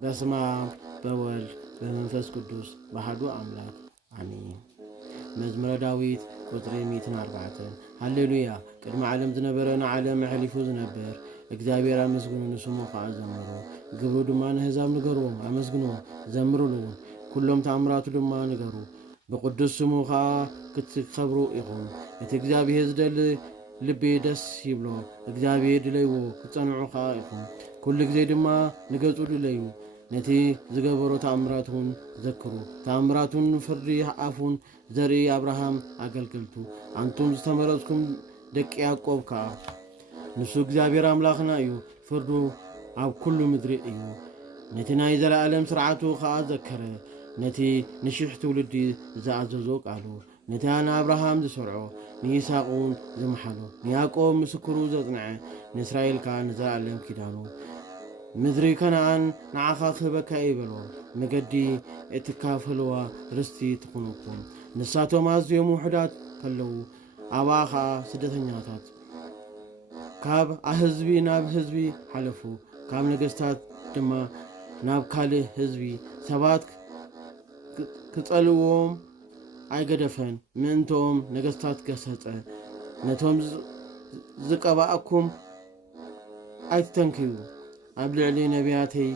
በስመ አብ በወልድ በመንፈስ ቅዱስ በአሐዱ አምላክ አሜን። መዝሙረ ዳዊት ቁጥር 104 ሃሌሉያ። ቅድመ ዓለም ዝነበረን ዓለም ሕሊፉ ዝነበር እግዚአብሔር አመስግኑ ንስሙ ከዓ ዘምሩ። ግብሩ ድማ ንሕዛብ ንገርዎ አመስግኖ ዘምሩሉ ኩሎም ተአምራቱ ድማ ንገሩ። ብቅዱስ ስሙ ከዓ ክትከብሩ ኢኹም። እቲ እግዚአብሔር ዝደሊ ልቤ ደስ ይብሎ እግዚአብሔር ድለይዎ ክጸንዑ ከዓ ኢኹም። ኩሉ ጊዜ ድማ ንገጹ ድለዩ ነቲ ዝገበሮ ተአምራቱን ዘክሩ። ተአምራቱን ፍርዲ አፉን ዘርኢ አብርሃም አገልግልቱ አንቱም ዝተመረጽኩም ደቂ ያዕቆብ ከዓ ንሱ እግዚአብሔር አምላኽና እዩ። ፍርዱ ኣብ ኩሉ ምድሪ እዩ። ነቲ ናይ ዘለዓለም ስርዓቱ ከዓ ዘከረ። ነቲ ንሽሕ ትውልዲ ዝኣዘዞ ቃሉ ነቲ ንአብርሃም ዝሰርዖ ንይስሐቅን ዝመሓሎ ንያዕቆብ ምስክሩ ዘጽንዐ ንእስራኤል ከዓ ንዘለዓለም ኪዳኑ ምድሪ ከነዓን ንዓኻ ክህበካ ይበሎ መገዲ እትካፈልዋ ርስቲ ትኹንኩም። ንሳቶም ኣዝዮም ውሑዳት ከለዉ ኣብኣ ከዓ ስደተኛታት ካብ ህዝቢ ናብ ህዝቢ ሓለፉ። ካብ ነገሥታት ድማ ናብ ካልእ ህዝቢ ሰባት ክጸልዎም ኣይገደፈን። ምእንቶም ነገሥታት ገሰጸ። ነቶም ዝቀባኣኩም ኣይትተንክዩ ኣብ ልዕሊ ነቢያተይ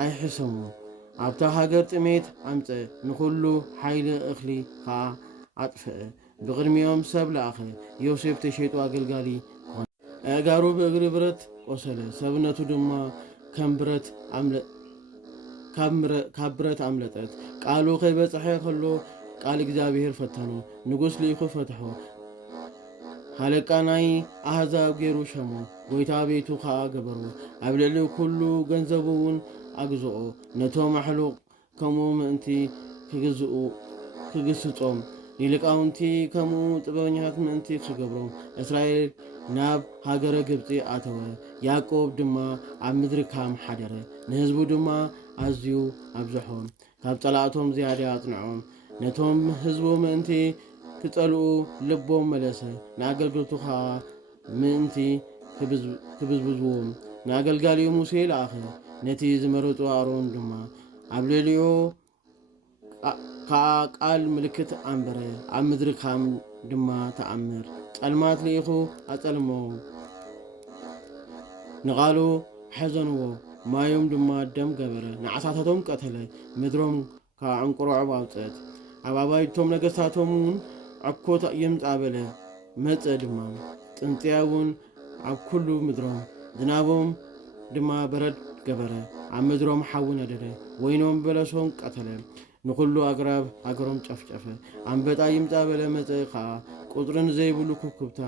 ኣይሕሰሙ። ኣብታ ሃገር ጥሜት ኣምፀ ንኹሉ ሓይሊ እኽሊ ከዓ ኣጥፍአ። ብቕድሚኦም ሰብ ለኣኸ ዮሴፍ ተሸይጡ ኣገልጋሊ ኮነ። ኣእጋሩ ብእግሪ ብረት ቆሰለ። ሰብነቱ ድማ ካብ ብረት ኣምለጠት። ቃሉ ከይበጽሐ ከሎ ቃል እግዚአብሔር ፈተኑ። ንጉሥ ልኢኹ ፈትሖ። ሃለቃ ናይ ኣሕዛብ ገይሩ ሸሞ። ጎይታ ቤቱ ከዓ ገበሮ። ኣብ ልዕሊ ኩሉ ገንዘቡ እውን ኣግዝኦ። ነቶም ኣሕሉቕ ከምኡ ምእንቲ ክግስጾም ንሊቃውንቲ ከምኡ ጥበበኛታት ምእንቲ ክገብሮም። እስራኤል ናብ ሃገረ ግብፂ ኣተወ። ያዕቆብ ድማ ኣብ ምድሪ ካም ሓደረ። ንህዝቡ ድማ ኣዝዩ ኣብዝሖም። ካብ ጸላእቶም ዝያዳ ኣጽንዖም። ነቶም ህዝቡ ምእንቲ ክጸልኡ ልቦም መለሰ። ንኣገልግልቱ ከዓ ምእንቲ ክብዝብዝዎም ንኣገልጋሊኡ ሙሴ ለኣኸ። ነቲ ዝመረጹ ኣሮን ድማ ኣብ ልዕሊኡ ከዓ ቃል ምልክት ኣንበረ። ኣብ ምድሪ ካም ድማ ተኣምር ጸልማት ልኢኹ ኣጸልሞ ንቓሉ ሓዘንዎ። ማዮም ድማ ደም ገበረ። ንዓሳታቶም ቀተለ። ምድሮም ከዓ ዕንቁርዖ ኣውፅአት። ኣብ ኣባይቶም ነገሥታቶምን ዕኮት የምጻበለ መጸ ድማ ጥንጥያውን ኣብ ኩሉ ምድሮም ዝናቦም ድማ በረድ ገበረ። ኣብ ምድሮም ሓዊ ነደደ። ወይኖም በለሶም ቀተለ። ንኹሉ ኣግራብ ሃገሮም ጨፍጨፈ። ኣንበጣ ይምጻበለ መጸ ከዓ ቁጥርን ዘይብሉ ኩኩብታ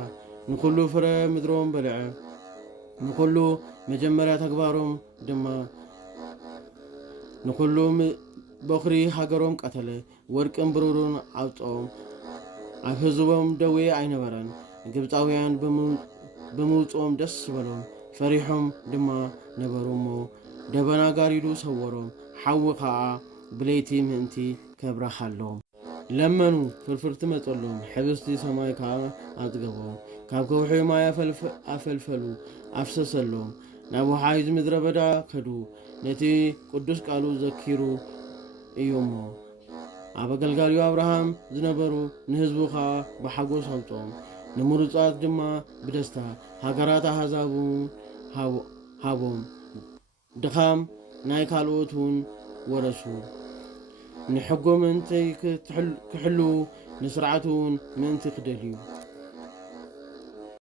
ንኹሉ ፍረ ምድሮም በልዐ። ንኹሉ መጀመርያ ተግባሮም ድማ ንኹሉ በኽሪ ሃገሮም ቀተለ። ወርቅን ብሩርን ኣውፅኦም። ኣብ ህዝቦም ደዌ ኣይነበረን። ግብፃውያን ብምውፅኦም ደስ በሎም። ፈሪሖም ድማ ነበሩ እሞ ደበና ጋሪዱ ሰወሮም። ሓዊ ከዓ ብለይቲ ምእንቲ ከብረኻሎም። ለመኑ ፍርፍርቲ መጸሎም። ሕብስቲ ሰማይ ከዓ ኣጥገቦም። ካብ ከውሒ ማይ ኣፈልፈሉ ኣፍሰሰሎም። ናብ ወሓይዚ ምድረ በዳ ከዱ። ነቲ ቅዱስ ቃሉ ዘኪሩ እዩ እሞ ኣብ ኣገልጋሊኡ አብርሃም ዝነበሩ ንህዝቡ ከዓ ብሓጎስ ኣውፅኦም። ንምሩጻት ድማ ብደስታ ሃገራት ኣሕዛብ ሃቦም። ድኻም ናይ ካልኦት እውን ወረሱ። ንሕጎ ምእንቲ ክሕልው ንስርዓቱ እውን ምእንቲ ክደልዩ